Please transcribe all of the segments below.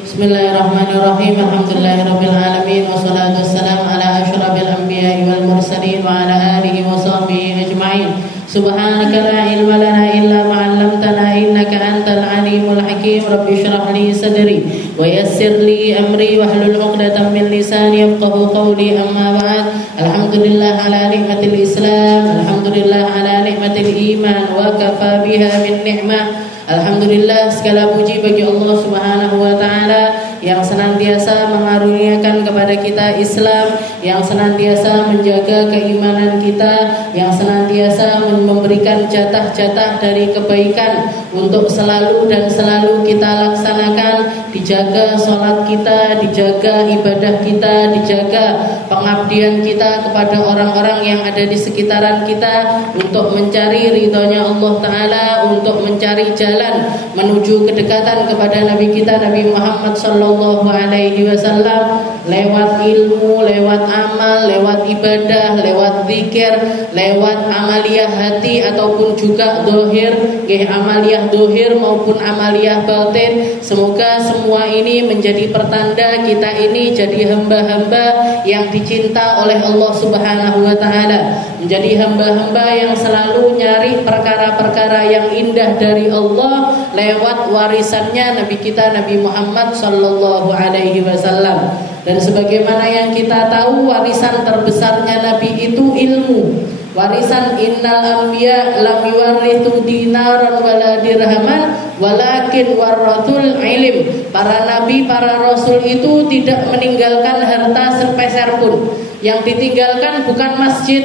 Bismillahirrahmanirrahim. Alhamdulillahirabbil alamin wassalatu wassalamu ala asyrafil anbiya'i wal mursalin wa ala alihi wa sahbihi ajma'in. Subhanaka la ilma lana illa ma 'allamtana innaka antal alimul hakim. Rabbi shrah li sadri wa yassir li amri wahlul 'uqdatam min lisani yafqahu qawli. Amma ba'd. Alhamdulillah ala nikmatil Islam, alhamdulillah ala nikmatil iman wa kafa biha min ni'mah. Alhamdulillah, segala puji bagi Allah Subhanahu wa taala yang senantiasa mengaruniakan kepada kita Islam, yang senantiasa menjaga keimanan kita, yang senantiasa memberikan jatah-jatah dari kebaikan untuk selalu dan selalu kita laksanakan. Dijaga sholat kita, dijaga ibadah kita, dijaga pengabdian kita kepada orang-orang yang ada di sekitaran kita untuk mencari ridhonya Allah Ta'ala, untuk mencari jalan menuju kedekatan kepada Nabi kita Nabi Muhammad Sallallahu Alaihi Wasallam lewat ilmu, lewat amal, lewat ibadah, lewat zikir, lewat amaliyah hati ataupun juga dohir, amaliyah dohir maupun amaliyah batin. Semoga semua ini menjadi pertanda kita ini jadi hamba-hamba yang dicinta oleh Allah Subhanahu wa taala, menjadi hamba-hamba yang selalu nyari perkara-perkara yang indah dari Allah lewat warisannya Nabi kita Nabi Muhammad Sallallahu Alaihi Wasallam. Dan sebagaimana yang kita tahu, warisan terbesarnya Nabi itu ilmu. Warisan innal anbiya lam yuwarithu dinaran wala dirhaman walakin warathul ilm. Para nabi, para rasul itu tidak meninggalkan harta sepeser pun. Yang ditinggalkan bukan masjid,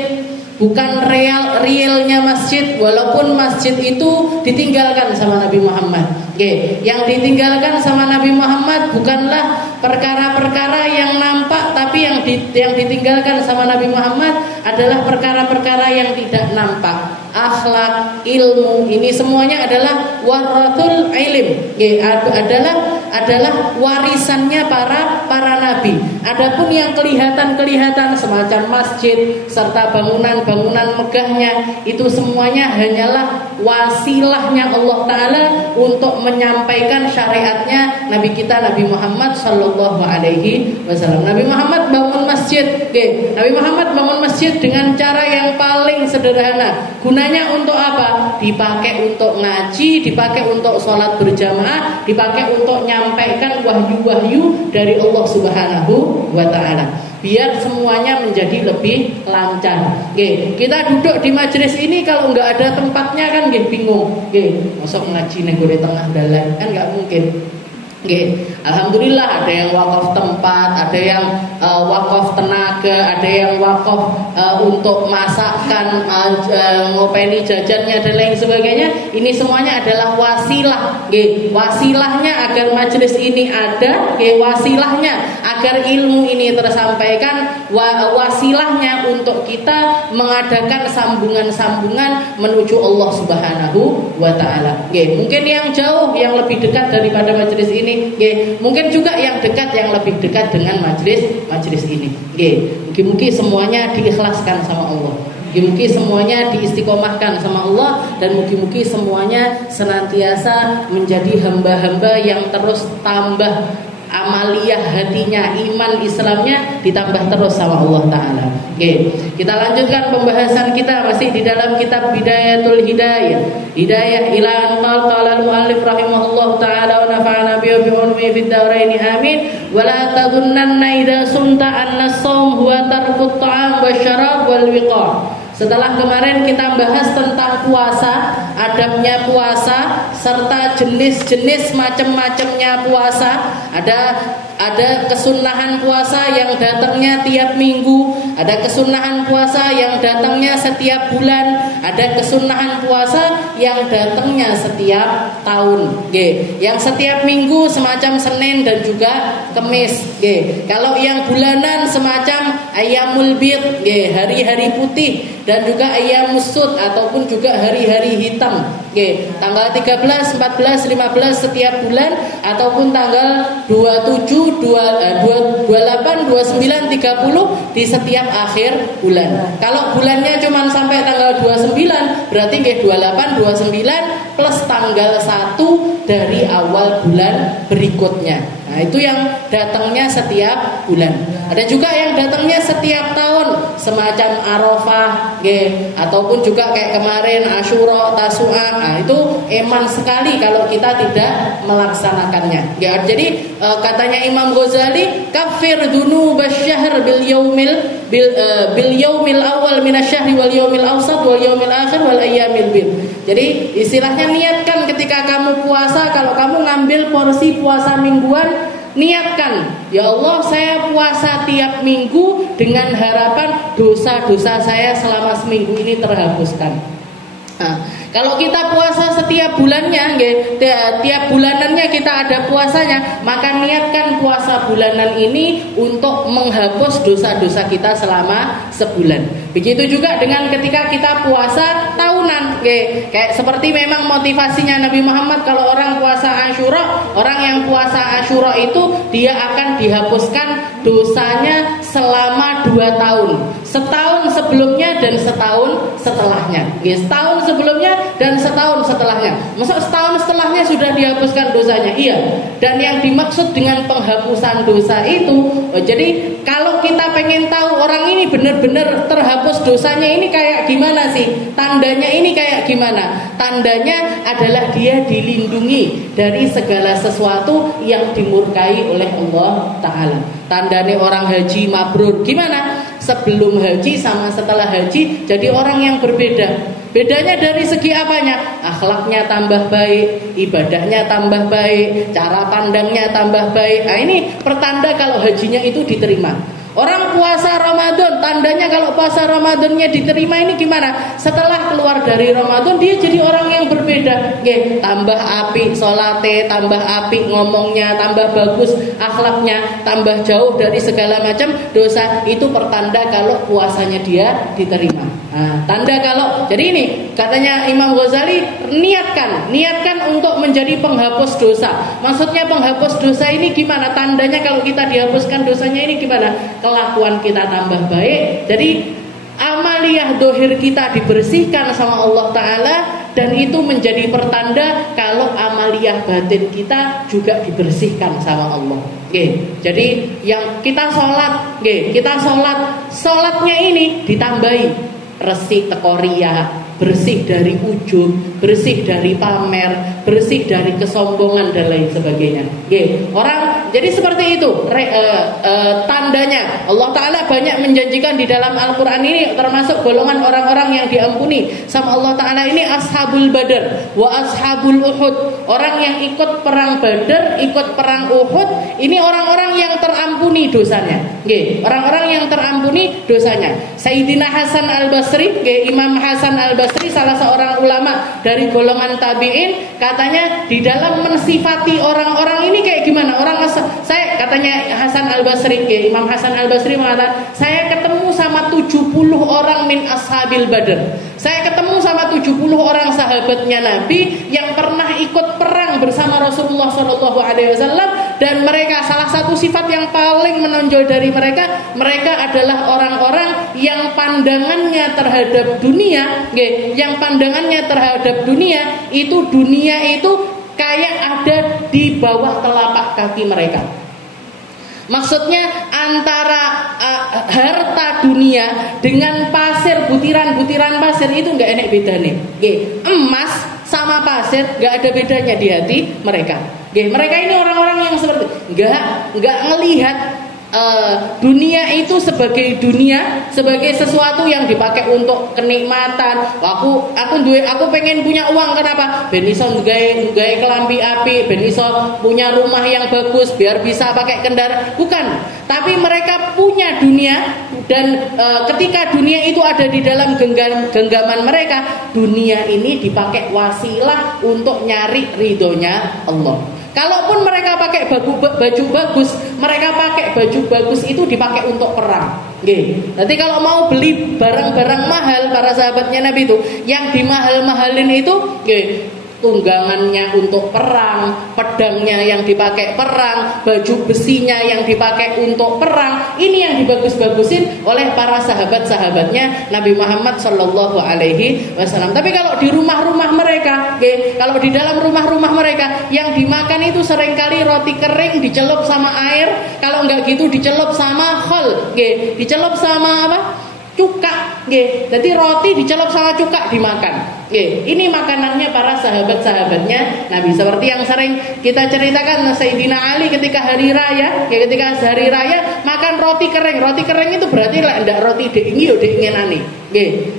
bukan realnya masjid, walaupun masjid itu ditinggalkan sama Nabi Muhammad. Yang ditinggalkan sama Nabi Muhammad bukanlah perkara-perkara yang nampak, tapi yang ditinggalkan sama Nabi Muhammad adalah perkara-perkara yang tidak nampak. Akhlak, ilmu, ini semuanya adalah warathul ilm, adalah warisannya para nabi. Adapun yang kelihatan semacam masjid serta bangunan-bangunan megahnya, itu semuanya hanyalah wasilahnya Allah Ta'ala untuk menyampaikan syariatnya Nabi kita Nabi Muhammad Sallallahu Alaihi Wasallam. Nabi Muhammad bangun masjid, Nabi Muhammad bangun masjid dengan cara yang paling sederhana. Gunanya untuk apa? Dipakai untuk ngaji, dipakai untuk sholat berjamaah, dipakai untuk nyampaikan wahyu-wahyu dari Allah Subhanahu wa ta'ala, biar semuanya menjadi lebih lancar. Kita duduk di majelis ini kalau nggak ada tempatnya kan bingung. Masuk ngaji nih di tengah jalan kan nggak mungkin. Alhamdulillah ada yang wakaf tempat, ada yang wakaf tenaga, ada yang wakaf untuk masakan, ngopeni jajannya dan lain sebagainya. Ini semuanya adalah wasilah. Wasilahnya agar majelis ini ada, wasilahnya agar ilmu ini tersampaikan, wasilahnya untuk kita mengadakan sambungan-sambungan menuju Allah Subhanahu wa ta'ala. Mungkin yang jauh, yang lebih dekat daripada majelis ini, mungkin juga yang dekat, yang lebih dekat dengan majelis ini. Mungkin semuanya diikhlaskan sama Allah, mungkin semuanya diistiqomahkan sama Allah, dan mungkin semuanya senantiasa menjadi hamba-hamba yang terus tambah amaliyah hatinya, iman Islamnya ditambah terus sama Allah Ta'ala. Kita lanjutkan pembahasan kita masih di dalam kitab Bidayatul Hidayah, Hidayah ila anqal qala al-muallif rahimahullah ta'ala wa nafa'ana bi ulumi fid darain amin. Wa la tadhunnanna idza sumta anna as-shaum huwa tarkut ta'am wasyarab wal wiqar. Setelah kemarin kita bahas tentang puasa, adabnya puasa, serta jenis-jenis macam-macamnya puasa. Ada kesunahan puasa yang datangnya tiap minggu, ada kesunahan puasa yang datangnya setiap bulan, ada kesunahan puasa yang datangnya setiap tahun. Yang setiap minggu semacam Senin dan juga Kamis. Kalau yang bulanan semacam Ayyamul Bid, hari-hari putih, dan juga Ayyamus Sud ataupun juga hari-hari hitam. Tanggal 13, 14, 15 setiap bulan, ataupun tanggal 27, 28, 29, 30 di setiap akhir bulan. Kalau bulannya cuma sampai tanggal 29, berarti nggih 28, 29 plus tanggal 1 dari awal bulan berikutnya. Nah, itu yang datangnya setiap bulan. Ada juga yang datangnya setiap tahun, semacam Arafah, ataupun juga kayak kemarin Asyura, Tasu'a. Nah, itu eman sekali kalau kita tidak melaksanakannya. Ya, jadi katanya Imam Ghazali, kafir dzunubasy syahr bil yaumil awal minasyahri wal yaumil awsat wal yaumil akhir wal ayyamil bid. Jadi istilahnya niatkan ketika kamu puasa, kalau kamu ngambil porsi puasa mingguan, niatkan, ya Allah saya puasa tiap minggu dengan harapan dosa-dosa saya selama seminggu ini terhapuskan. Nah, kalau kita puasa setiap bulannya, tiap bulanannya kita ada puasanya, maka niatkan puasa bulanan ini untuk menghapus dosa-dosa kita selama sebulan. Begitu juga dengan ketika kita puasa tahunan, kayak seperti memang motivasinya Nabi Muhammad kalau orang puasa Asyura, orang yang puasa Asyura itu dia akan dihapuskan dosanya selama 2 tahun. Setahun sebelumnya dan setahun setelahnya. Setahun sebelumnya dan setahun setelahnya. Masa setahun setelahnya sudah dihapuskan dosanya? Iya. Dan yang dimaksud dengan penghapusan dosa itu, jadi kalau kita pengen tahu orang ini benar-benar terhapus dosanya ini kayak gimana sih? Tandanya ini kayak gimana? Tandanya adalah dia dilindungi dari segala sesuatu yang dimurkai oleh Allah Ta'ala. Tandanya orang haji mabrur gimana? Sebelum haji sama setelah haji jadi orang yang berbeda. Bedanya dari segi apanya? Akhlaknya tambah baik, ibadahnya tambah baik, cara pandangnya tambah baik. Nah, ini pertanda kalau hajinya itu diterima. Orang puasa Ramadan, tandanya kalau puasa Ramadannya diterima ini gimana? Setelah keluar dari Ramadan dia jadi orang yang berbeda. Tambah apik salate, tambah apik ngomongnya, tambah bagus akhlaknya, tambah jauh dari segala macam dosa. Itu pertanda kalau puasanya dia diterima. Nah, tanda kalau jadi ini katanya Imam Ghazali, niatkan untuk menjadi penghapus dosa. Maksudnya penghapus dosa ini gimana? Tandanya kalau kita dihapuskan dosanya ini gimana? Kelakuan kita tambah baik. Jadi amaliyah dohir kita dibersihkan sama Allah Ta'ala, dan itu menjadi pertanda kalau amaliyah batin kita juga dibersihkan sama Allah. Jadi yang kita sholat, sholatnya ini ditambahi resik tekoria, bersih dari ujub, bersih dari pamer, bersih dari kesombongan dan lain sebagainya. Orang jadi seperti itu tandanya. Allah Ta'ala banyak menjanjikan di dalam Al-Quran ini, termasuk golongan orang-orang yang diampuni sama Allah Ta'ala ini ashabul badar wa ashabul uhud. Orang yang ikut perang Badar, ikut perang Uhud, ini orang-orang yang terampuni dosanya. Orang-orang yang terampuni dosanya. Sayyidina Hasan Al-Basri, Imam Hasan Al-Basri, salah seorang ulama dari golongan tabi'in, katanya di dalam mensifati orang-orang ini kayak gimana? Saya katanya Hasan Al-Basri, Imam Hasan Al-Basri mengatakan, saya ketemu sama 70 orang min ashabil badar. Saya ketemu sama 70 orang sahabatnya Nabi yang pernah ikut perang bersama Rasulullah SAW, dan mereka salah satu sifat yang paling menonjol dari mereka adalah orang-orang yang pandangannya terhadap dunia, itu dunia itu kayak ada di bawah telapak kaki mereka. Maksudnya antara harta dunia dengan pasir, butiran-butiran pasir itu nggak enak bedanya. Emas sama pasir nggak ada bedanya di hati mereka. Mereka ini orang-orang yang seperti nggak ngelihat dunia itu sebagai dunia, sebagai sesuatu yang dipakai untuk kenikmatan. Aku pengen punya uang, kenapa? Ben iso nggawe kelambi api, ben iso punya rumah yang bagus biar bisa pakai kendaraan. Bukan, tapi mereka punya dunia, dan ketika dunia itu ada di dalam genggaman mereka, dunia ini dipakai wasilah untuk nyari ridhonya Allah. Kalaupun mereka pakai baju bagus, mereka pakai baju bagus itu dipakai untuk perang. Nanti kalau mau beli barang-barang mahal, para sahabatnya Nabi itu yang dimahal-mahalin itu, tunggangannya untuk perang, pedangnya yang dipakai perang, baju besinya yang dipakai untuk perang. Ini yang dibagus-bagusin oleh para sahabat-sahabatnya Nabi Muhammad Shallallahu Alaihi Wasallam. Tapi kalau di rumah-rumah mereka, kalau di dalam rumah-rumah mereka yang dimakan itu seringkali roti kering dicelup sama air, kalau enggak gitu dicelup sama khol, dicelup sama apa? Cuka, jadi roti dicelup sama cuka dimakan. Ini makanannya para sahabat-sahabatnya Nabi. Seperti yang sering kita ceritakan, Sayyidina Ali ketika hari raya, ketika hari raya makan roti kering. Roti kering itu berarti ndak roti dingin yo dinginane.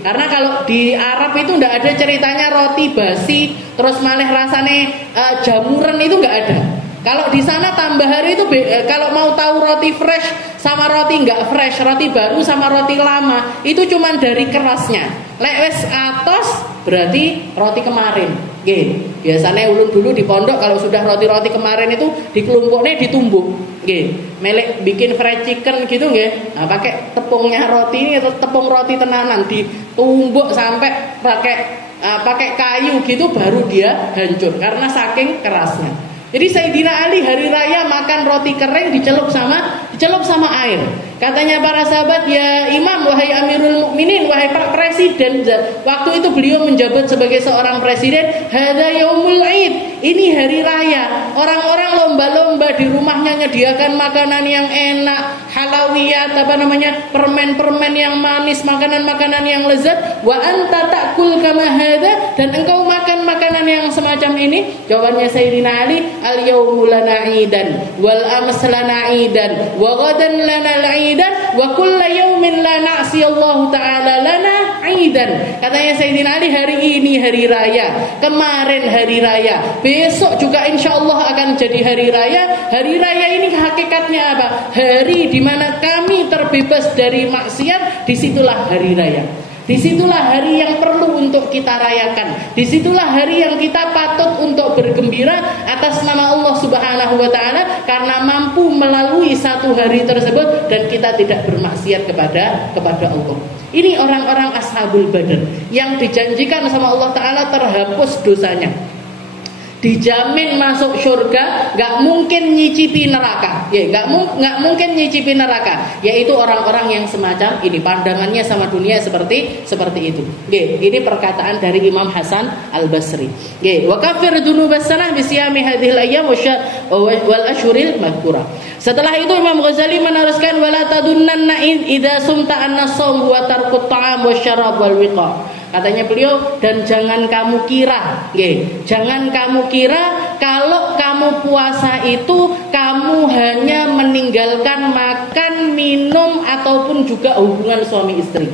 Karena kalau di Arab itu ndak ada ceritanya roti basi terus malih rasane jamuran, itu nggak ada. Kalau di sana tambah hari itu kalau mau tahu roti fresh sama roti nggak fresh, roti baru sama roti lama, itu cuman dari kerasnya. Lek wis atos berarti roti kemarin. Biasanya ulun dulu di pondok kalau sudah roti-roti kemarin itu dikelompoknya ditumbuk. Melek bikin fried chicken gitu nggih. Nah, pakai tepungnya roti ini atau tepung roti tenanan ditumbuk sampai pakai kayu gitu baru dia hancur karena saking kerasnya. Jadi Sayyidina Ali hari raya makan roti kering dicelup sama air. Katanya para sahabat, ya Imam, wahai Amirul Mukminin, wahai Pak Presiden. Waktu itu beliau menjabat sebagai seorang presiden. Hadza yaumul Id. Ini hari raya. Orang-orang lomba-lomba di rumahnya menyediakan makanan yang enak, halawiyat, permen-permen yang manis, makanan-makanan yang lezat. Wa anta ta'kul kama hadza, dan engkau makan makanan yang semacam ini. Jawabannya Sayyidina Ali, al-yaumu lana 'idan wal amsa lana 'idan wa ghadan lana al-'idan wa kullu yaumin la na'si Allah taala lana 'idan. Katanya Sayyidina Ali, hari ini hari raya, kemarin hari raya, besok juga insyaallah akan jadi hari raya. Hari raya ini hakikatnya apa? Hari di mana kami terbebas dari maksiat, disitulah hari raya. Disitulah hari yang perlu untuk kita rayakan. Disitulah hari yang kita patut untuk bergembira atas nama Allah Subhanahu wa Ta'ala, karena mampu melalui satu hari tersebut dan kita tidak bermaksiat kepada Allah. Ini orang-orang ashabul badar yang dijanjikan sama Allah Ta'ala terhapus dosanya, dijamin masuk surga, gak mungkin nyicipi neraka. Gak mungkin nyicipi neraka. Yaitu orang-orang yang semacam ini, pandangannya sama dunia seperti itu. Ini perkataan dari Imam Hasan Al-Basri. Wa kafir dzunubas sanah bi siyami hadhil ayyam wal ashhuril madhkurah. Setelah itu Imam Ghazali meneruskan, wala tadunnanna idza sumta an-nasawm wa tarkut ta'am wasyarab wal wiqa. Katanya beliau, dan jangan kamu kira, jangan kamu kira kalau kamu puasa itu kamu hanya meninggalkan makan, minum ataupun juga hubungan suami istri.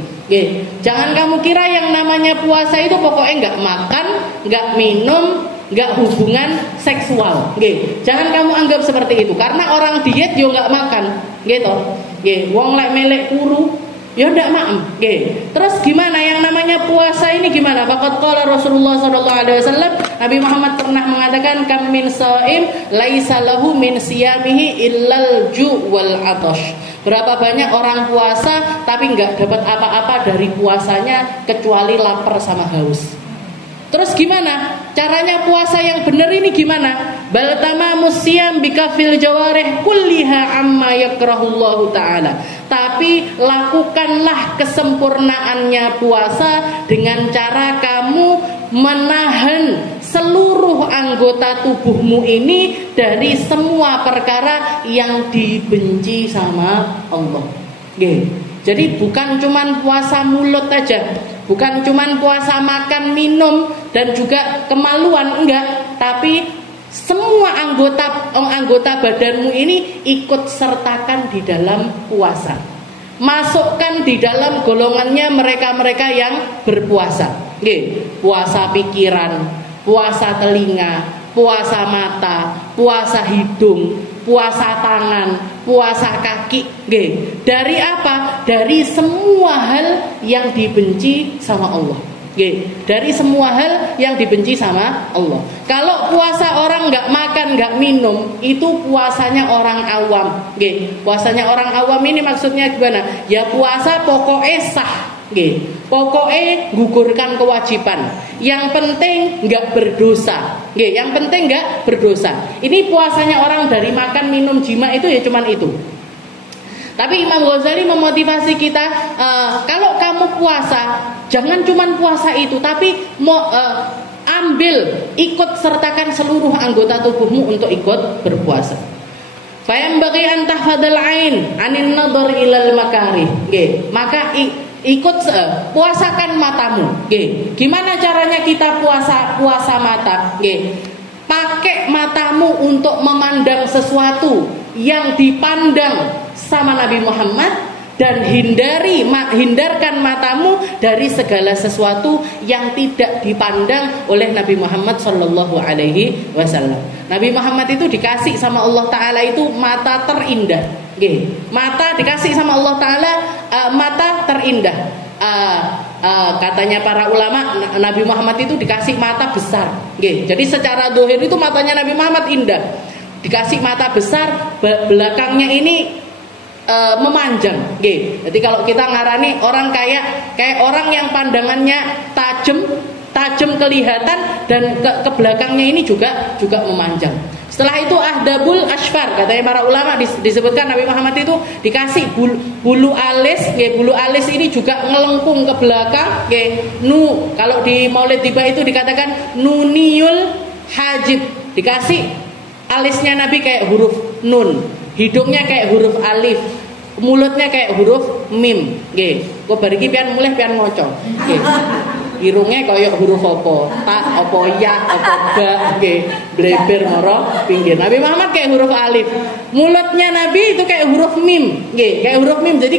Jangan kamu kira yang namanya puasa itu pokoknya nggak makan, nggak minum, nggak hubungan seksual. Jangan kamu anggap seperti itu, karena orang diet yo nggak makan, gitu. Wong lek melek kuru ya ndak maem. Terus gimana yang namanya puasa ini gimana? Faqad qala Rasulullah sallallahu alaihi wasallam, Nabi Muhammad pernah mengatakan, kam min shaim laisa lahu min siyamihi illal ju' wal 'atash. Berapa banyak orang puasa tapi enggak dapat apa-apa dari puasanya kecuali lapar sama haus. Terus gimana? Caranya puasa yang benar ini gimana? Bal tamamus siyam bikafil jawarih kulliha amma yakrahullahu ta'ala. Tapi lakukanlah kesempurnaannya puasa dengan cara kamu menahan seluruh anggota tubuhmu ini dari semua perkara yang dibenci sama Allah. Jadi bukan cuman puasa mulut aja, bukan cuman puasa makan minum dan juga kemaluan, enggak, tapi semua anggota badanmu ini ikut sertakan di dalam puasa. Masukkan di dalam golongannya mereka-mereka yang berpuasa. Puasa pikiran, puasa telinga, puasa mata, puasa hidung, puasa tangan, puasa kaki. Dari apa? Dari semua hal yang dibenci sama Allah. Dari semua hal yang dibenci sama Allah. Kalau puasa orang nggak makan, nggak minum, itu puasanya orang awam. Puasanya orang awam ini maksudnya gimana? Ya puasa pokoknya sah. Pokoknya gugurkan kewajiban. Yang penting nggak berdosa. Nggih, yang penting nggak berdosa. Ini puasanya orang dari makan, minum, jima itu ya cuman itu. Tapi Imam Ghazali memotivasi kita, kalau kamu puasa, jangan cuman puasa itu, tapi ambil, ikut sertakan seluruh anggota tubuhmu untuk ikut berpuasa. Fayambaghi an tahfadal ain anin nadhar ilal makarih. Nggih, maka ikut puasakan matamu. Nggih. Gimana caranya kita puasa mata? Nggih. Pakai matamu untuk memandang sesuatu yang dipandang sama Nabi Muhammad, dan hindarkan matamu dari segala sesuatu yang tidak dipandang oleh Nabi Muhammad sallallahu alaihi wasallam. Nabi Muhammad itu dikasih sama Allah Ta'ala itu mata terindah. Mata dikasih sama Allah Ta'ala, mata terindah. Katanya para ulama, Nabi Muhammad itu dikasih mata besar. Jadi secara dohir itu matanya Nabi Muhammad indah. Dikasih mata besar, belakangnya ini memanjang. Jadi kalau kita ngarani orang kayak orang yang pandangannya tajam kelihatan, dan ke belakangnya ini juga memanjang. Setelah itu ahdabul asfar, katanya para ulama, disebutkan Nabi Muhammad itu dikasih bulu alis. Bulu alis ini juga ngelengkung ke belakang. Kalau di Maulid Tiba itu dikatakan nuniyul hajib, dikasih alisnya Nabi kayak huruf nun, hidungnya kayak huruf alif, mulutnya kayak huruf mim. Kok bariki pian mulih pian ngoco. Irungnya kayak huruf apa? Tak, apa ya, apa ba, bleber moro pinggir. Nabi Muhammad kayak huruf alif. Mulutnya Nabi itu kayak huruf mim. Kayak huruf mim. Jadi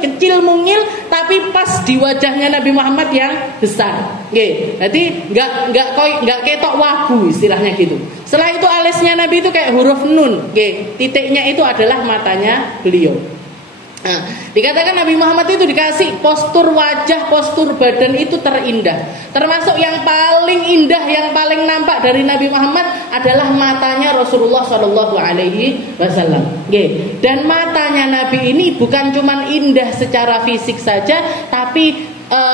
kecil mungil, tapi pas di wajahnya Nabi Muhammad yang besar. Jadi enggak ketok wagu, istilahnya gitu. Setelah itu alisnya Nabi itu kayak huruf nun. Titiknya itu adalah matanya beliau. Nah, dikatakan Nabi Muhammad itu dikasih postur wajah, postur badan itu terindah. Termasuk yang paling indah, yang paling nampak dari Nabi Muhammad adalah matanya Rasulullah Shallallahu Alaihi Wasallam. Dan matanya Nabi ini bukan cuma indah secara fisik saja, tapi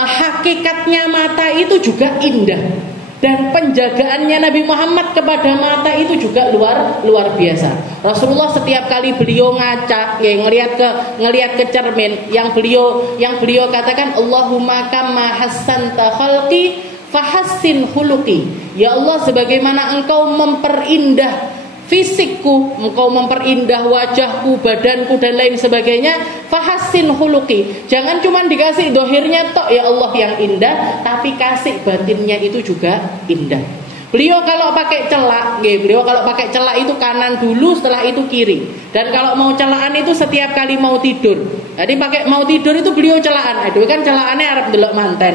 hakikatnya mata itu juga indah. Dan penjagaannya Nabi Muhammad kepada mata itu juga luar biasa. Rasulullah setiap kali beliau ngaca, ngelihat ke cermin, yang beliau katakan, Allahumma kama hassanta khalqi fahassin khuluqi. Ya Allah, sebagaimana engkau memperindah fisikku, engkau memperindah wajahku, badanku, dan lain sebagainya, fahassin khuluqi. Jangan cuma dikasih dohirnya tok ya Allah yang indah, tapi kasih batinnya itu juga indah. Beliau kalau pakai celak, itu kanan dulu, setelah itu kiri. Dan kalau mau celaan itu setiap kali mau tidur. Jadi mau tidur itu beliau celaan. Aduh kan celaannya arep delok manten.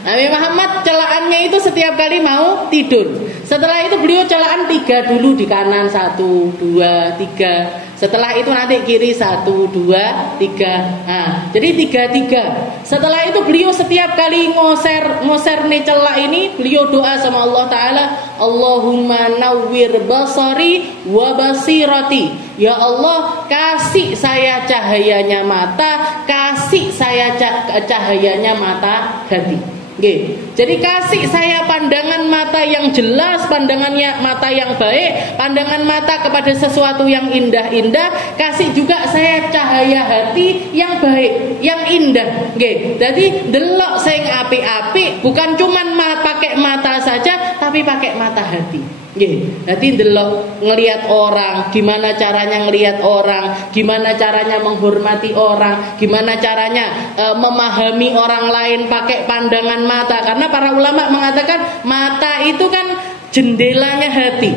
Nabi Muhammad celaannya itu setiap kali mau tidur. Setelah itu beliau celaan 3 dulu di kanan, 1, 2, 3. Setelah itu nanti kiri 1, 2, 3. Nah, jadi 3. Setelah itu beliau setiap kali ngoser nih celak ini, beliau doa sama Allah Ta'ala, Allahumma nawwir basari wa basirati. Ya Allah, kasih saya cahayanya mata, kasih saya cahayanya mata hati. Jadi kasih saya pandangan mata yang jelas, pandangannya mata yang baik, pandangan mata kepada sesuatu yang indah-indah. Kasih juga saya cahaya hati yang baik, yang indah. Jadi delok sing apik-apik, bukan cuman pakai mata saja, tapi pakai mata hati. Jadi delok ngelihat orang, gimana caranya ngelihat orang, gimana caranya menghormati orang, gimana caranya memahami orang lain pakai pandangan mata. Karena para ulama mengatakan mata itu kan jendelanya hati.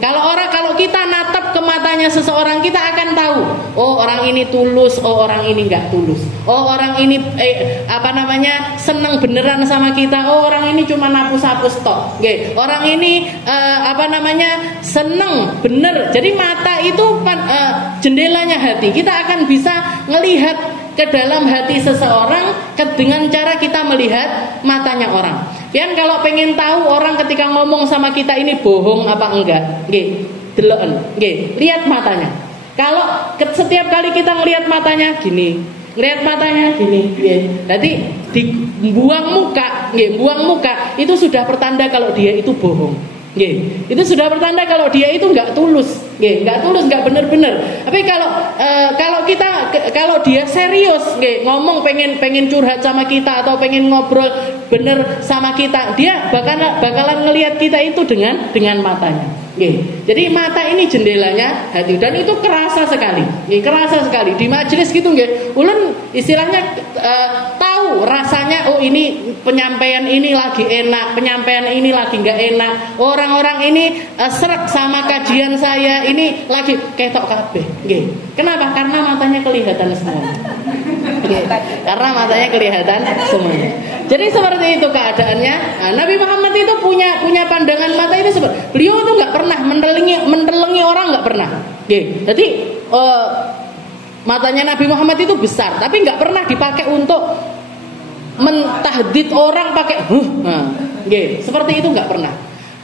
Kalau kita natap ke matanya seseorang, kita akan tahu, oh orang ini tulus, oh orang ini enggak tulus. Oh orang ini senang beneran sama kita. Oh orang ini cuma hapus-hapus tok. Orang ini senang bener. Jadi mata itu jendelanya hati. Kita akan bisa melihat ke dalam hati seseorang dengan cara kita melihat matanya orang. Pian kalau pengen tahu orang ketika ngomong sama kita ini bohong apa enggak, deloken, lihat matanya. Kalau setiap kali kita ngelihat matanya gini, Ngelihat matanya gini, nggih. Dadi dibuang muka, nggih, buang muka itu sudah pertanda kalau dia itu bohong. Nggih, itu sudah pertanda kalau dia itu nggak tulus, nggih, nggak tulus, nggak benar-benar. Tapi kalau dia serius, nggih, ngomong pengen curhat sama kita atau pengen ngobrol bener sama kita, dia bakalan ngelihat kita itu dengan matanya. Nggih. Jadi mata ini jendelanya hati dan itu kerasa sekali. Nggih, kerasa sekali di majelis gitu nggih. Ulun istilahnya tahu rasanya, oh ini penyampaian ini lagi enak, penyampaian ini lagi enggak enak. Orang-orang ini serak sama kajian saya, ini lagi ketok kabeh. Nggih. Kenapa? Karena matanya kelihatan semua. Nggih. Karena matanya kelihatan semuanya. Jadi seperti itu keadaannya. Nah, Nabi Muhammad itu punya pandangan mata itu seperti beliau itu nggak pernah mendelengi orang, nggak pernah. Oke, jadi matanya Nabi Muhammad itu besar, tapi nggak pernah dipakai untuk mentahdid orang pakai nah, seperti itu nggak pernah.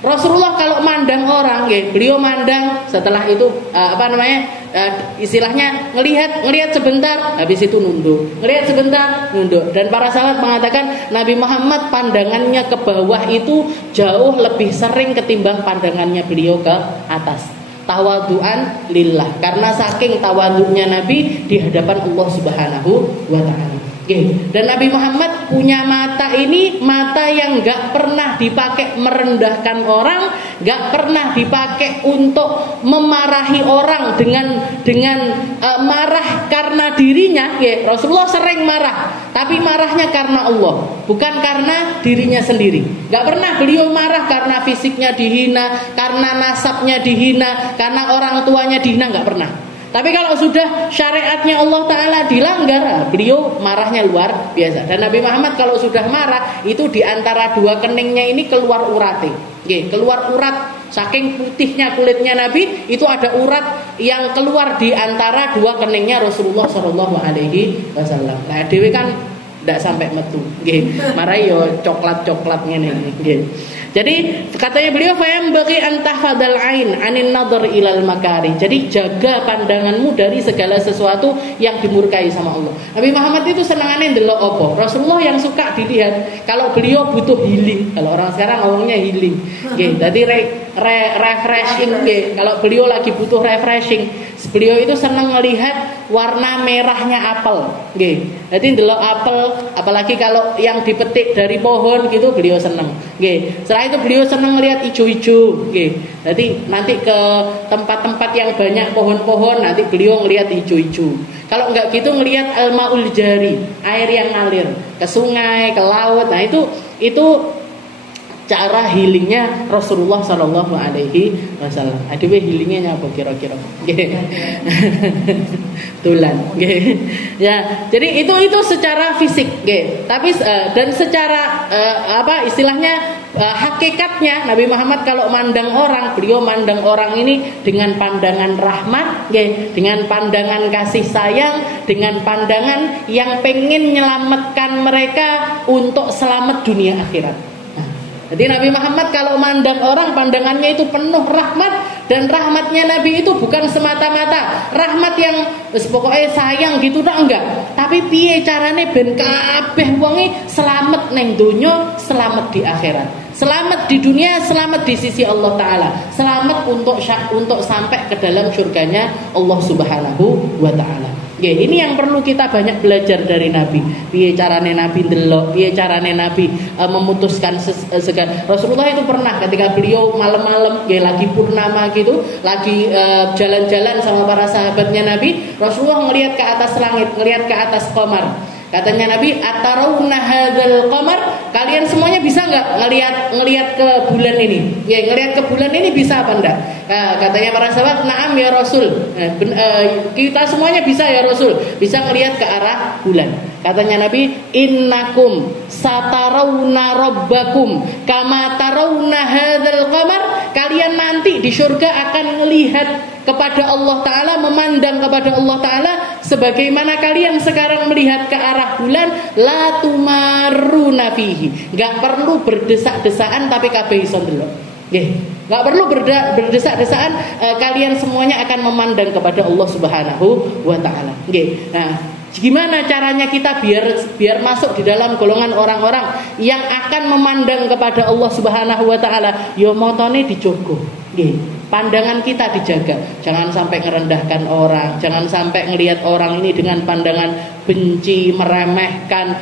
Rasulullah kalau mandang orang, beliau mandang setelah itu istilahnya ngelihat sebentar, habis itu nunduk, ngelihat sebentar, nunduk. Dan para sahabat mengatakan Nabi Muhammad pandangannya ke bawah itu jauh lebih sering ketimbang pandangannya beliau ke atas. Tawaduan lillah, karena saking tawaduknya Nabi di hadapan Allah Subhanahu wa taala. Dan Nabi Muhammad punya mata ini, mata yang gak pernah dipakai merendahkan orang, gak pernah dipakai untuk memarahi orang dengan marah karena dirinya. Rasulullah sering marah, tapi marahnya karena Allah, bukan karena dirinya sendiri. Gak pernah beliau marah karena fisiknya dihina, karena nasabnya dihina, karena orang tuanya dihina, gak pernah. Tapi kalau sudah syariatnya Allah Ta'ala dilanggar, beliau marahnya luar biasa. Dan Nabi Muhammad kalau sudah marah, itu diantara dua keningnya ini keluar uratnya. Keluar urat, saking putihnya kulitnya Nabi, itu ada urat yang keluar di antara dua keningnya Rasulullah SAW. Nah, dewe kan tidak sampai metu, marah yo coklat ngene. Jadi katanya beliau fayam bagi antahfadal ain anin nadhar ilal makari. Jadi jaga pandanganmu dari segala sesuatu yang dimurkai sama Allah. Nabi Muhammad itu senangannya ndelok apa? Rasulullah yang suka dilihat kalau beliau butuh healing. Kalau orang sekarang ngomongnya healing. Jadi refreshing. Kalau beliau lagi butuh refreshing, beliau itu senang melihat warna merahnya apel. Jadi ndelok apel, apalagi kalau yang dipetik dari pohon gitu, beliau senang. Setelah itu beliau senang melihat hijau-hijau. Jadi nanti ke tempat-tempat yang banyak pohon-pohon, nanti beliau ngelihat hijau-hijau. Kalau enggak gitu ngelihat al-maul jari, air yang ngalir ke sungai, ke laut. Nah itu cara healingnya Rasulullah Sallallahu Alaihi Wasallam. Aduh, healingnya apa kira-kira? Tulan. Ya, jadi itu secara fisik, tapi dan secara istilahnya hakikatnya Nabi Muhammad kalau mandang orang, beliau mandang orang ini dengan pandangan rahmat, dengan pandangan kasih sayang, dengan pandangan yang pengen menyelamatkan mereka untuk selamat dunia akhirat. Jadi Nabi Muhammad kalau mandang orang, pandangannya itu penuh rahmat. Dan rahmatnya Nabi itu bukan semata-mata rahmat yang pokoknya sayang gitu dah, enggak. Tapi piye carane ben kabeh wonge selamat neng donya, selamat di akhirat. Selamat di dunia, selamat di sisi Allah Ta'ala. Selamat untuk sampai ke dalam surganya Allah Subhanahu wa Ta'ala. Ini yang perlu kita banyak belajar dari Nabi. Piye carane Nabi ndelok, piye carane Nabi memutuskan segala. Rasulullah itu pernah ketika beliau malam-malam lagi purnama gitu, lagi jalan-jalan sama para sahabatnya Nabi, Rasulullah ngelihat ke atas langit, ngelihat ke atas qamar. Katanya Nabi, atarawna hadzal qamar? Kalian semuanya bisa enggak ngelihat ke bulan ini? Ngelihat ke bulan ini bisa apa enggak? Katanya para sahabat, "Na'am ya Rasul." Kita semuanya bisa ya Rasul, bisa ngelihat ke arah bulan. Katanya Nabi, "Innakum satarawna rabbakum kama tarawna hadzal qamar." Kalian nanti di surga akan melihat kepada Allah Ta'ala, memandang kepada Allah Ta'ala sebagaimana kalian sekarang melihat ke arah bulan. La tumaruna fihi, gak perlu berdesak-desaan tapi kabeh iso ndelok. Nggak perlu berdesak-desakan, kalian semuanya akan memandang kepada Allah Subhanahu wa taala. Nah, gimana caranya kita biar masuk di dalam golongan orang-orang yang akan memandang kepada Allah Subhanahu wa taala? Ya motone dijogo. Pandangan kita dijaga, jangan sampai merendahkan orang, jangan sampai ngelihat orang ini dengan pandangan benci, meremehkan,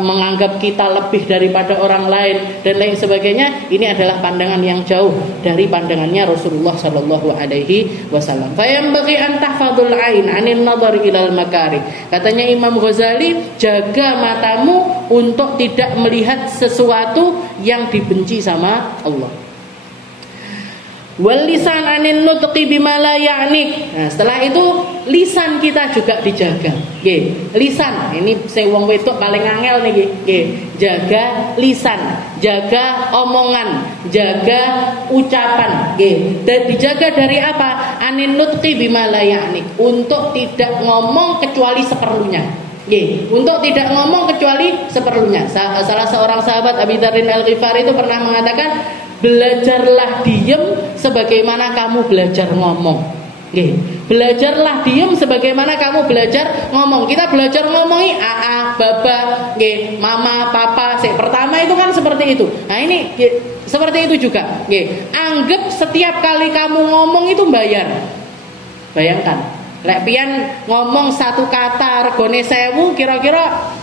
menganggap kita lebih daripada orang lain dan lain sebagainya. Ini adalah pandangan yang jauh dari pandangannya Rasulullah sallallahu alaihi wasallam. Fa yanbaghi an tahfadhul ain 'anil nadhar ilal makarih. Katanya Imam Ghazali, jaga matamu untuk tidak melihat sesuatu yang dibenci sama Allah. Wal lisan anin nutqi bima la ya'nik. Nah, setelah itu lisan kita juga dijaga. Lisan ini sing wong wedok paling angel niki. Jaga lisan, jaga omongan, jaga ucapan. Dan dijaga dari apa? Anin nutqi bima la ya'nik. Untuk tidak ngomong kecuali seperlunya. Untuk tidak ngomong kecuali seperlunya. Salah seorang sahabat Abi Dzar Al-Ghifari itu pernah mengatakan, belajarlah diem sebagaimana kamu belajar ngomong. Belajarlah diem sebagaimana kamu belajar ngomong. Kita belajar ngomongi baba, mama, papa. Pertama itu kan seperti itu. Nah ini seperti itu juga. Anggap setiap kali kamu ngomong itu bayar. Bayangkan, lek pian ngomong satu kata regane 1000, kira-kira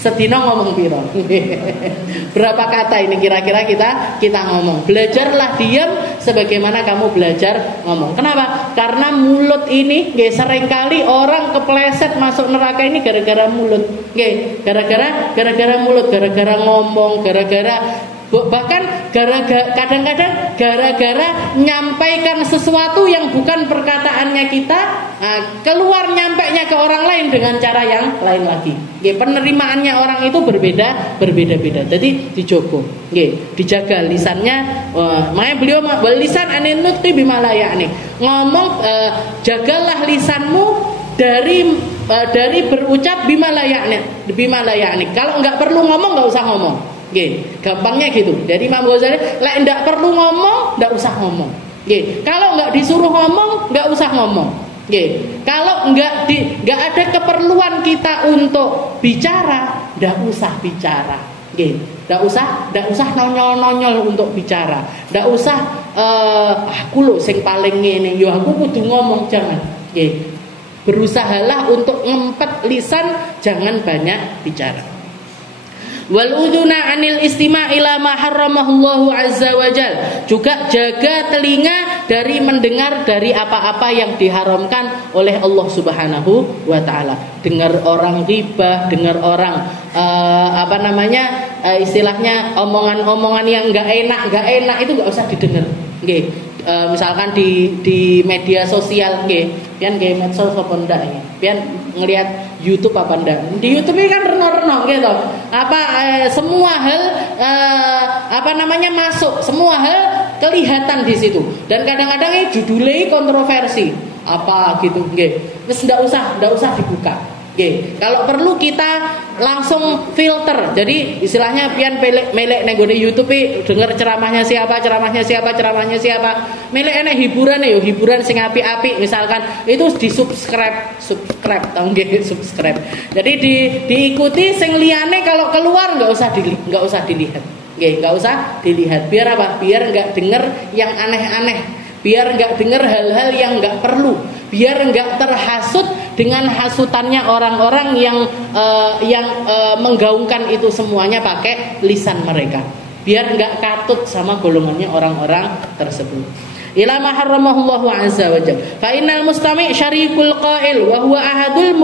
sedina ngomong piro? Berapa kata ini kira-kira kita ngomong? Belajarlah diam sebagaimana kamu belajar ngomong. Kenapa? Karena mulut ini seringkali orang kepleset masuk neraka ini gara-gara mulut. Gara-gara mulut, gara-gara ngomong, bahkan kadang-kadang gara-gara nyampaikan sesuatu yang bukan perkataannya kita, keluar nyampainya ke orang lain dengan cara yang lain lagi. Penerimaannya orang itu berbeda-beda. Jadi dijogo, dijaga lisannya. Makanya beliau lisan anin nutqi bima la ya'ni. Ngomong, jagalah lisanmu dari berucap bima la ya'ni. Kalau nggak perlu ngomong, nggak usah ngomong. Gampangnya gitu. Jadi Imam Ghazali, lek ndak perlu ngomong, ndak usah ngomong. Kalau nggak disuruh ngomong, nggak usah ngomong. Kalau nggak ada keperluan kita untuk bicara, ndak usah bicara. Ndak usah nonyol-nonyol untuk bicara. Ndak usah aku lho sing paling ngene, yo aku kudu ngomong, jangan. Berusahalah untuk ngempet lisan, jangan banyak bicara. Wal udhuna anil istima' ila ma harramahullahu azza wajal. Juga jaga telinga dari mendengar dari apa-apa yang diharamkan oleh Allah Subhanahu wa taala. Dengar orang ghibah, dengar orang istilahnya omongan-omongan yang enggak enak itu enggak usah didengar. Misalkan di media sosial pian medsos apa ndak ya. Pian ngelihat YouTube apa ndak. Di YouTube ini kan reno-reno gitu. Semua hal masuk, semua hal kelihatan di situ. Dan kadang-kadang ini judulnya kontroversi. Apa gitu Terus ndak usah dibuka. Kalau perlu kita langsung filter. Jadi istilahnya pian melek nego di YouTube denger ceramahnya siapa. Melek enek hiburan sing apik-apik misalkan itu di subscribe subscribe. Jadi diikuti sing liyane kalau keluar nggak usah dilihat. Nggak usah dilihat. Biar apa? Biar nggak denger yang aneh-aneh. Biar nggak dengar hal-hal yang nggak perlu, biar nggak terhasut dengan hasutannya orang-orang yang menggaungkan itu semuanya pakai lisan mereka, biar nggak katut sama golongannya orang-orang tersebut. Ila ma harramahullahu azza wa jalla. Fa innal mustami' syarikul qail wa huwa ahadul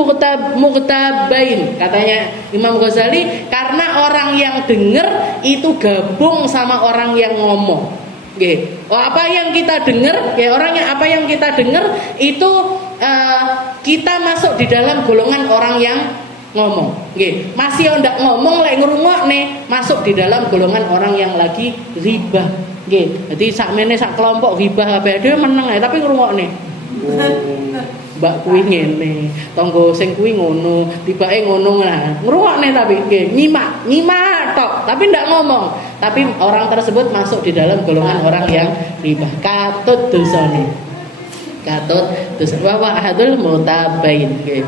mughtabain. Katanya Imam Ghazali, karena orang yang dengar itu gabung sama orang yang ngomong. Apa yang kita dengar, apa yang kita dengar itu kita masuk di dalam golongan orang yang ngomong. Masih ndak ngomong lek ngrungokne masuk di dalam golongan orang yang lagi ghibah. Jadi sakmene sak kelompok ghibah kabeh dhewe meneng ae tapi ngrungokne. Mbak kuwi ngene, tangga sing kuwi ngono, tibake ngono nah. Ngrungokne tapi nyimak tok, tapi ndak ngomong. tapi orang tersebut masuk di dalam golongan orang yang riba. Katut dosane. Katut dosa wa ahadul mutabain nggih.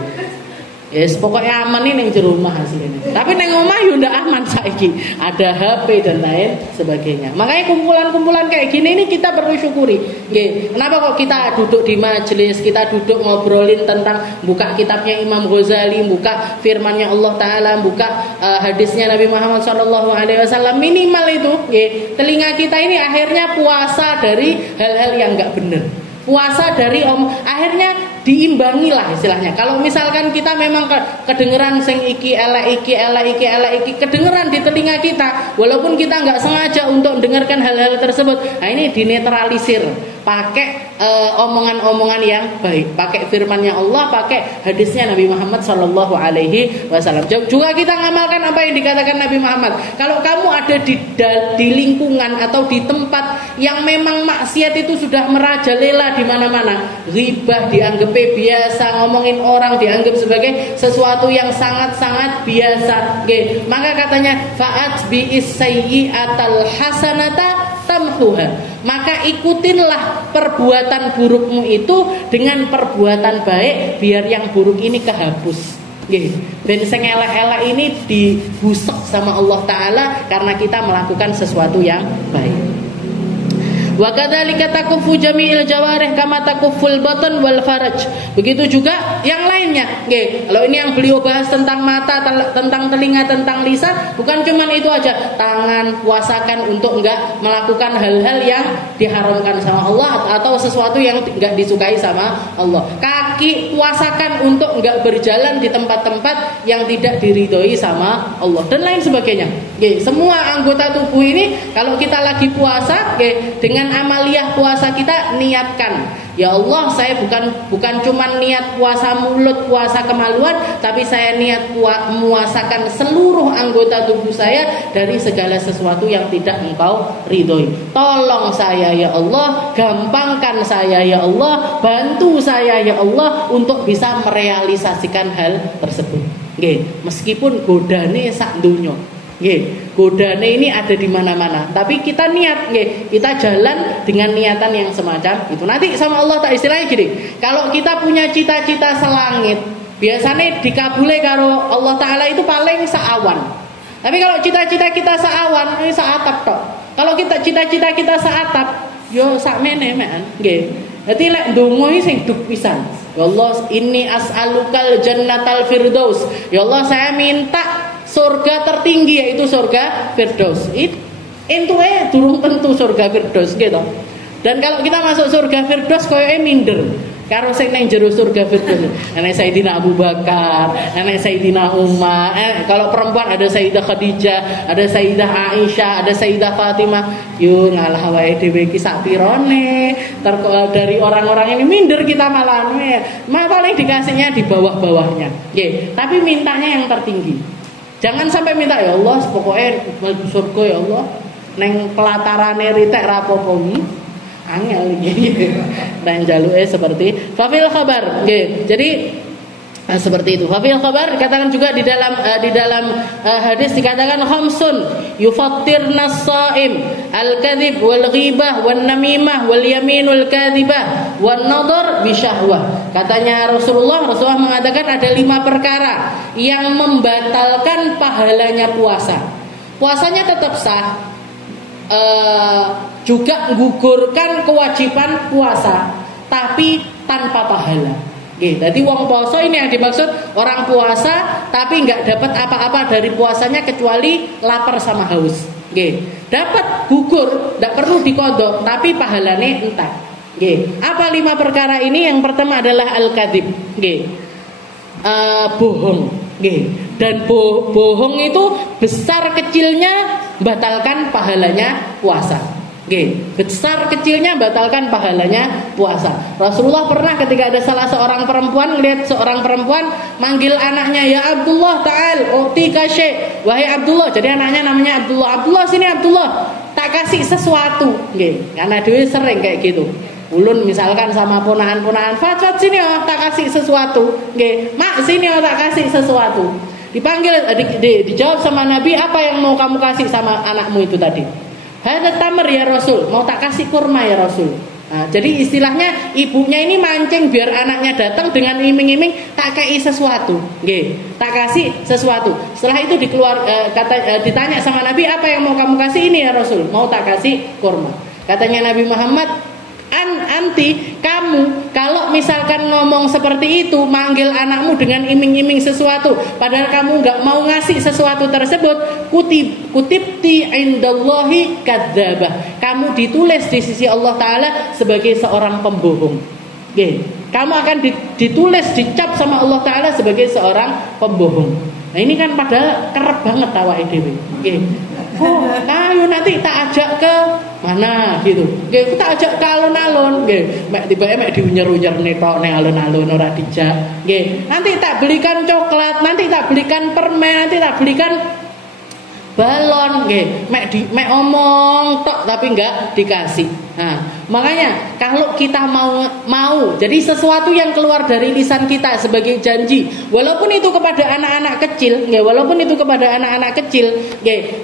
Yes, pokoknya aman nih neng jero rumah hasilnya. Tapi neng rumah yo ndak aman saiki. Ada HP dan lain sebagainya. Makanya kumpulan-kumpulan kayak gini ini kita perlu syukuri. Nggih. Kenapa kok kita duduk di majelis, kita duduk ngobrolin tentang buka kitabnya Imam Ghazali, buka firman-Nya Allah taala, buka hadisnya Nabi Muhammad SAW. Minimal itu, nggih. Telinga kita ini akhirnya puasa dari hal-hal yang enggak benar. Puasa dari akhirnya diimbangi lah istilahnya. Kalau misalkan kita memang kedengeran sing iki elek iki kedengeran di telinga kita, walaupun kita nggak sengaja untuk mendengarkan hal-hal tersebut, nah ini dinetralisir pakai omongan-omongan yang baik, pakai firman-Nya Allah, pakai hadisnya Nabi Muhammad SAW. Juga kita ngamalkan apa yang dikatakan Nabi Muhammad. Kalau kamu ada di lingkungan atau di tempat yang memang maksiat itu sudah merajalela di mana-mana, ghibah dianggap biasa, ngomongin orang dianggap sebagai sesuatu yang sangat-sangat biasa. Okay. Maka katanya fa'at bi'is sayyi'atal hasanata tamhuha. Maka ikutinlah perbuatan burukmu itu dengan perbuatan baik, biar yang buruk ini kehapus. Nggih, ben sing elek-elek ini dibusek sama Allah taala karena kita melakukan sesuatu yang baik. Wa kadzalika takuffu jami'il jawarih kama takufful batn wal faraj. Begitu juga yang lainnya. Nggih, kalau ini yang beliau bahas tentang mata, tentang telinga, tentang lisan, bukan cuma itu aja. Tangan puasakan untuk enggak melakukan hal-hal yang diharamkan sama Allah atau sesuatu yang enggak disukai sama Allah. Kaki puasakan untuk enggak berjalan di tempat-tempat yang tidak diridhoi sama Allah dan lain sebagainya. Nggih, semua anggota tubuh ini kalau kita lagi puasa, nggih, dengan amaliyah puasa kita niatkan, ya Allah, saya bukan cuma niat puasa mulut, puasa kemaluan, tapi saya niat memuasakan seluruh anggota tubuh saya dari segala sesuatu yang tidak Engkau ridhoi. Tolong saya ya Allah, gampangkan saya ya Allah, bantu saya ya Allah untuk bisa merealisasikan hal tersebut. Nggih, meskipun godane sak donya. Nggih, godane ini ada di mana-mana, tapi kita niat, nggih, kita jalan dengan niatan yang semacam itu. Nanti sama Allah tak istilahnya gini, kalau kita punya cita-cita selangit, biasanya dikabule karo Allah taala itu paling seawan. Tapi kalau cita-cita kita seawan, ini seatap tok. Kalau kita cita-cita kita seatap, yo sakmene men, nggih. Dadi lek ndonga iki sing duk pisan. Ya Allah, inni as'alukal jannatal firdaus. Ya Allah, saya minta surga tertinggi, yaitu surga Firdaus. Intuke durung tentu surga Firdaus gitu. Dan kalau kita masuk surga Firdaus koyoke minder karo sing nang jero surga Firdaus. Ana Sayyidina Abu Bakar, ana Sayyidina Umar, kalau perempuan ada Sayyidah Khadijah, ada Sayyidah Aisyah, ada Sayyidah Fatimah. Yo ngalah wae dhewe iki sak pirone. Dari orang-orang ini minder kita malah paling dikasihnya di bawah-bawahnya. Nggih, tapi mintanya yang tertinggi. Jangan sampai minta ya Allah pokoknya surga ya Allah neng pelatarane ritek rapopo angel iki. Dan jaluke seperti fafil khabar. Nggih. Jadi seperti itu. Fafil khabar dikatakan juga di dalam hadis dikatakan khamsun yufattirna as-shaim al-kadzib wal ghibah wan namimah wal yaminul kadzibah wan nadhar bi syahwah. Katanya Rasulullah mengatakan ada 5 perkara yang membatalkan pahalanya puasa. Puasanya tetap sah, juga menggugurkan kewajiban puasa, tapi tanpa pahala. Jadi wong puasa ini yang dimaksud orang puasa tapi nggak dapat apa-apa dari puasanya kecuali lapar sama haus. Dapat gugur, nggak perlu dikodok, tapi pahalane entah. Apa 5 perkara ini? Yang pertama adalah al-kadzib, bohong. Dan bohong itu besar kecilnya batalkan pahalanya puasa. Besar kecilnya batalkan pahalanya puasa. Rasulullah pernah ketika ada salah seorang perempuan melihat seorang perempuan manggil anaknya, ya Abdullah ta'al utika syai'. Wahai Abdullah, jadi anaknya namanya Abdullah. Abdullah sini Abdullah, tak kasih sesuatu. Karena dia sering kayak gitu. Ulun misalkan sama ponakan-ponakan, Fat sini tak kasih sesuatu. Mak sini tak kasih sesuatu. Dipanggil dijawab sama Nabi, apa yang mau kamu kasih sama anakmu itu tadi? Hada tamar ya Rasul, mau tak kasih kurma ya Rasul. Nah, jadi istilahnya ibunya ini mancing biar anaknya datang dengan iming-iming tak kei sesuatu, tak kasih sesuatu. Setelah itu ditanya sama Nabi, apa yang mau kamu kasih ini ya Rasul? Mau tak kasih kurma. Katanya Nabi Muhammad, anti kamu kalau misalkan ngomong seperti itu, manggil anakmu dengan iming-iming sesuatu, padahal kamu nggak mau ngasih sesuatu tersebut, kutibti indallahi kadzdzabah, kamu ditulis di sisi Allah Taala sebagai seorang pembohong. Kamu akan ditulis, dicap sama Allah Taala sebagai seorang pembohong. Nah ini kan padahal kerep banget awake dhewe. Oh, ayo nanti tak ajak ke mana gitu. Aku tak ajak ke alun-alun. Mek tiba-tiba mek diunyer-unyerne tok ning alun-alun ora dijak. Nanti tak belikan coklat, nanti tak belikan permen, nanti tak belikan balon. Mek omong tok tapi enggak dikasih. Nah, makanya kalau kita mau jadi sesuatu yang keluar dari lisan kita sebagai janji, walaupun itu kepada anak-anak kecil,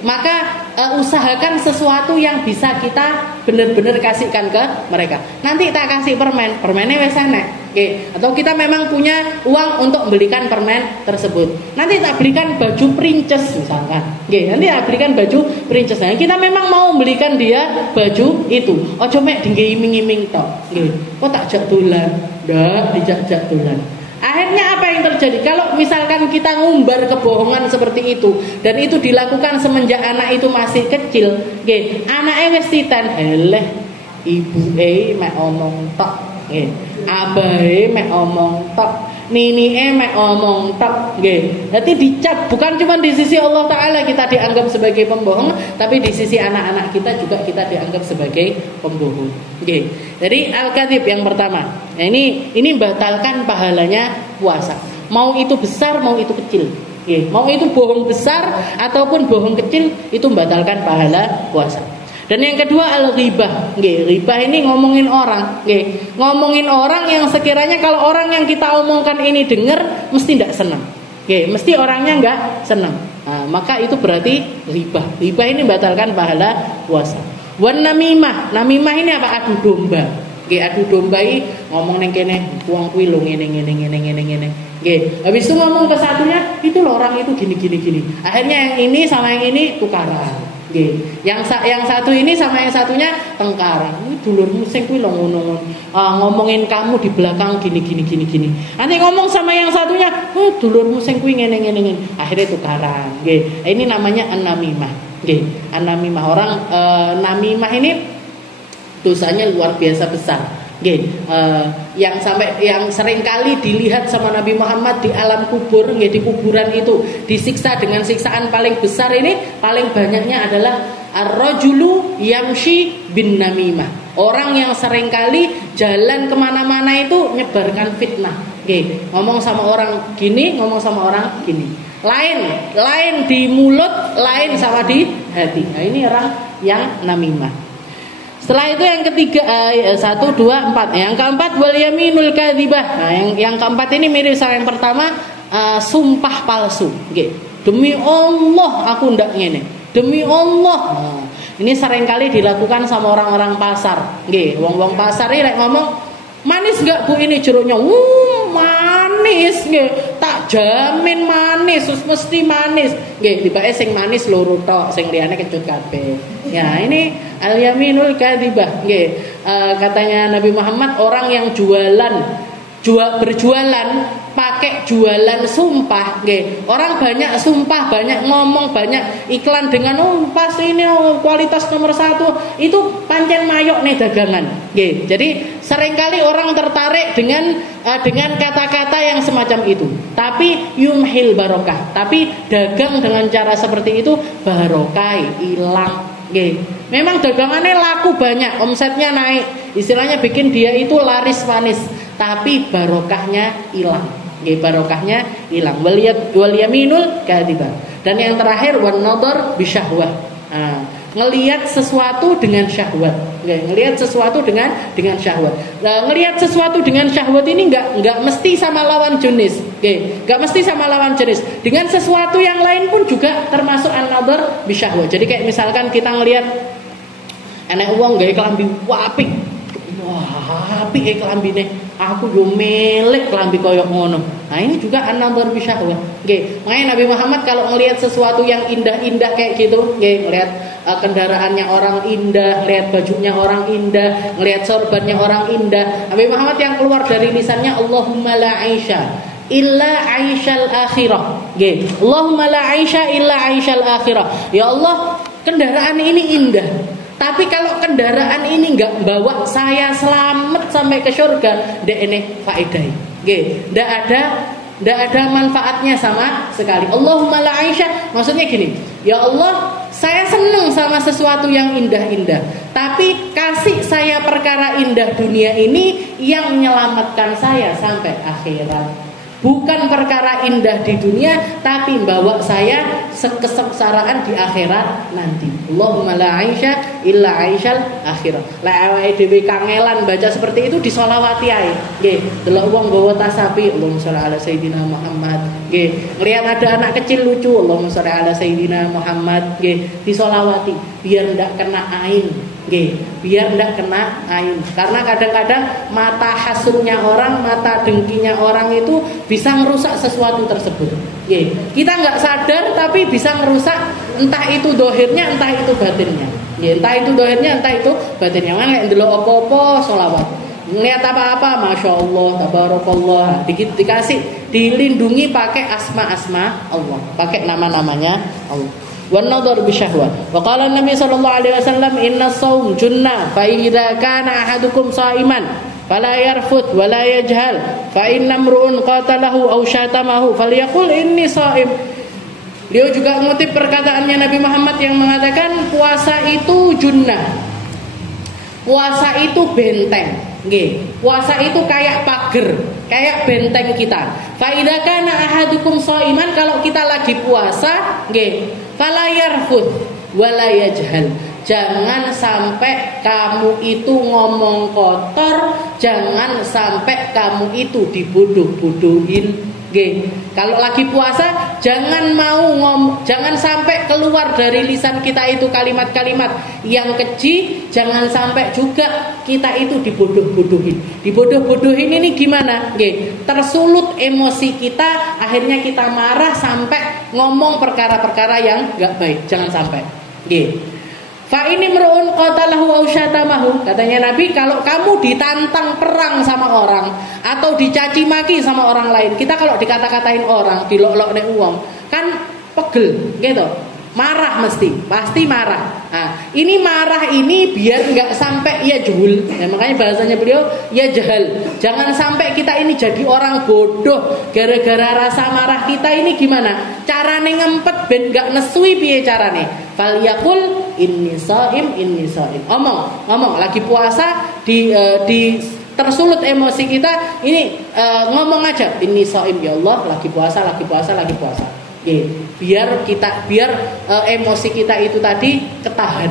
maka usahakan sesuatu yang bisa kita benar-benar kasihkan ke mereka. Nanti tak kasih permennya wes enek. Atau kita memang punya uang untuk belikan permen tersebut. Nanti tak belikan baju princess misalkan. Nanti tak belikan baju princess. Nah, kita memang mau belikan dia baju itu. Ojo mek dingge iming-iming tok. Kok tak jak dolan? Ndak dijak-jak dolan. Akhirnya apa yang terjadi? Kalau misalkan kita ngumbar kebohongan seperti itu dan itu dilakukan semenjak anak itu masih kecil, anaknya wis titan, heleh ibuke mek omong tok. Abahe mek omong tok, ninike mek omong tok, Jadi dicap bukan cuma di sisi Allah Taala kita dianggap sebagai pembohong, tapi di sisi anak-anak kita juga kita dianggap sebagai pembohong. Jadi al-kadzib yang pertama. Nah, ini batalkan pahalanya puasa. Mau itu besar, mau itu kecil. Mau itu bohong besar ataupun bohong kecil, itu membatalkan pahala puasa. Dan yang kedua al-ghibah. Ghibah ini ngomongin orang. Ngomongin orang yang sekiranya kalau orang yang kita omongkan ini dengar mesti tidak senang. Mesti orangnya enggak senang. Nah, maka itu berarti ghibah. Ghibah ini batalkan pahala puasa. Wan namimah. Namimah ini apa? Adu domba. Adu domba ini ngomong neng kene wong kuwi lho ngene. Habis itu ngomong ke satunya, itu loh orang itu gini. Akhirnya yang ini sama yang ini tukaran. Yang satu ini sama yang satunya tengkar. Ini dulurmu sing kuwi lho ngono. Ngomongin kamu di belakang gini. Nanti ngomong sama yang satunya, dulurmu sing kuwi ngene. Akhirnya tukaran. Ini namanya an-namimah. An-namimah. Orang namimah ini dosanya luar biasa besar. Yang sering kali dilihat sama Nabi Muhammad di alam kubur, di kuburan itu disiksa dengan siksaan paling besar ini, paling banyaknya adalah ar-rajulu yamshi bin namimah. Orang yang sering kali jalan kemana-mana itu nyebarkan fitnah. Ngomong sama orang gini, ngomong sama orang gini. Lain di mulut, lain sama di hati. Nah, ini orang yang namimah. Setelah itu yang ketiga 1, 2, 4. Yang keempat wal yaminul kadzibah. Nah, yang keempat ini mirip sama yang pertama, sumpah palsu. Demi Allah aku ndak ngene. Demi Allah. Nah, ini seringkali dilakukan sama orang-orang pasar. Wong-wong pasar ini ngomong, "Manis enggak Bu ini jeruknya?" Manis tak jamin manis, mesti manis. Dibake sing manis loro tok, sing liyane kecut kabeh. Ya, ini al-yaminul kadzibah. Katanya Nabi Muhammad, orang yang berjualan pakai jualan sumpah. Orang banyak sumpah, banyak ngomong, banyak iklan dengan pas ini kualitas nomor 1, itu pancen mayok nih dagangan. Jadi seringkali orang tertarik dengan kata-kata yang semacam itu. Tapi yumhil barokah. Tapi dagang dengan cara seperti itu barokah hilang. Memang dagangannya laku banyak, omsetnya naik, istilahnya bikin dia itu laris manis, tapi barokahnya hilang. Barokahnya hilang. Wal yaminul kadzibah. Dan yang terakhir wan nadhar bisyahwah. Ngelihat sesuatu dengan syahwat. Ngelihat sesuatu dengan syahwat. Ngelihat sesuatu dengan syahwat ini enggak mesti sama lawan jenis. Gak mesti sama lawan jenis. Dengan sesuatu yang lain pun juga termasuk an-nadhar bisyahwah. Jadi kayak misalkan kita ngelihat enek wong gawe klambi apik. Wah, apik klambine. Aku yo melek klambi koyo ngono. Nah, ini juga an-nadhar bisyahwah. Makanya Nabi Muhammad kalau ngelihat sesuatu yang indah-indah kayak gitu, ngelihat kendaraannya orang indah, lihat bajunya orang indah, ngelihat sorbannya orang indah. Nabi Muhammad yang keluar dari lisannya, Allahumma la aisha illa aishal akhirah. Allahumma la aisha illa aishal akhirah. Ya Allah, kendaraan ini indah, tapi kalau kendaraan ini nggak bawa saya selamat sampai ke surga, ndak ini faedah. Ndak ada manfaatnya sama sekali. Allahumma la aisha, maksudnya gini, ya Allah, saya senang sama sesuatu yang indah-indah, tapi kasih saya perkara indah dunia ini yang menyelamatkan saya sampai akhirat. Bukan perkara indah di dunia, tapi bawa saya kesengsaraan di akhirat nanti. Allahumma la aisha illa aishal akhirah. La awake dhewe kangelan baca seperti itu disolawati ae. Nggih, delok wong nggawa tasapi, Allahumma sholli ala sayidina Muhammad. Nggih, ngelihat ada anak kecil lucu, Allahumma sholli ala sayidina Muhammad. Nggih, disolawati biar ndak kena ain. Biar tidak kena ain. Karena kadang-kadang mata hasurnya orang, mata dengkinya orang itu bisa merusak sesuatu tersebut. Kita nggak sadar tapi bisa merusak, entah itu dohirnya, entah itu batinnya. Entah itu dohirnya, entah itu batinnya. Mana yang dulu opo-opo solawat, ngeliat apa-apa, masya Allah, tabarakallah, dikasih, dilindungi pakai asma-asma Allah, pakai nama-namanya Allah. والنظر بشهوة. وقال النبي صلى الله عليه وسلم إن الصوم جنة فإذا كان أحدكم صائما فلا يرفث ولا يجهل فإن امرؤ قاتله أو شتمه فليقل إني صائم. Beliau juga mengutip perkataannya Nabi Muhammad yang mengatakan puasa itu junnah. Puasa itu benteng. Puasa itu kayak pagar, kayak benteng kita. Fa idza kana ahadukum shaiman, kalau kita lagi puasa, fala yarfuth wala yajhal. Jangan sampai kamu itu ngomong kotor, jangan sampai kamu itu dibodoh-bodohin. Kalau lagi puasa jangan jangan sampai keluar dari lisan kita itu kalimat-kalimat yang keji, jangan sampai juga kita itu dibodoh-bodohin. Dibodoh-bodohin ini gimana? Tersulut emosi kita, akhirnya kita marah sampai ngomong perkara-perkara yang enggak baik. Jangan sampai. Fa ini merun qatalahu aw syatamahu, katanya Nabi, kalau kamu ditantang perang sama orang atau dicaci maki sama orang lain, kita kalau dikata-katain orang, dilok-lok nek uang, kan pegel gitu. Marah pasti marah. Nah, ini marah ini biar enggak sampai ya juhul. Ya, makanya bahasanya beliau ya jahal. Jangan sampai kita ini jadi orang bodoh gara-gara rasa marah kita ini gimana? Carane ngempet ben enggak nesui piye carane? Falyaqul inni shaim inni shaim. Ngomong lagi puasa di tersulut emosi kita ini, ngomong aja inni shaim, ya Allah lagi puasa. Biar emosi kita itu tadi ketahan.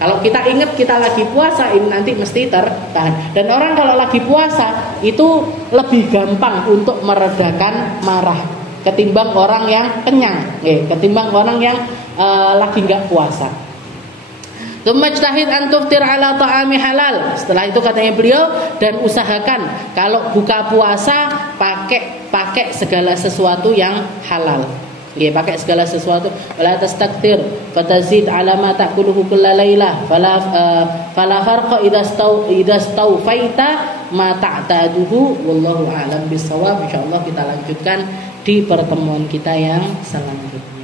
Kalau kita ingat kita lagi puasa, ini nanti mesti tertahan. Dan orang kalau lagi puasa itu lebih gampang untuk meredakan marah ketimbang orang yang kenyang, ketimbang orang yang lagi nggak puasa. Tumajtahid an tuftir ala ta'ami halal. Setelah itu katanya beliau, dan usahakan kalau buka puasa pakai segala sesuatu yang halal. Pakai segala sesuatu. Wala tastakthir fatazid ala ma ta'kuluhu kullalailah. Fala farqa idza stawfaita ma ta'taduhu wallahu a'lam bissawab. Insyaallah kita lanjutkan di pertemuan kita yang selanjutnya.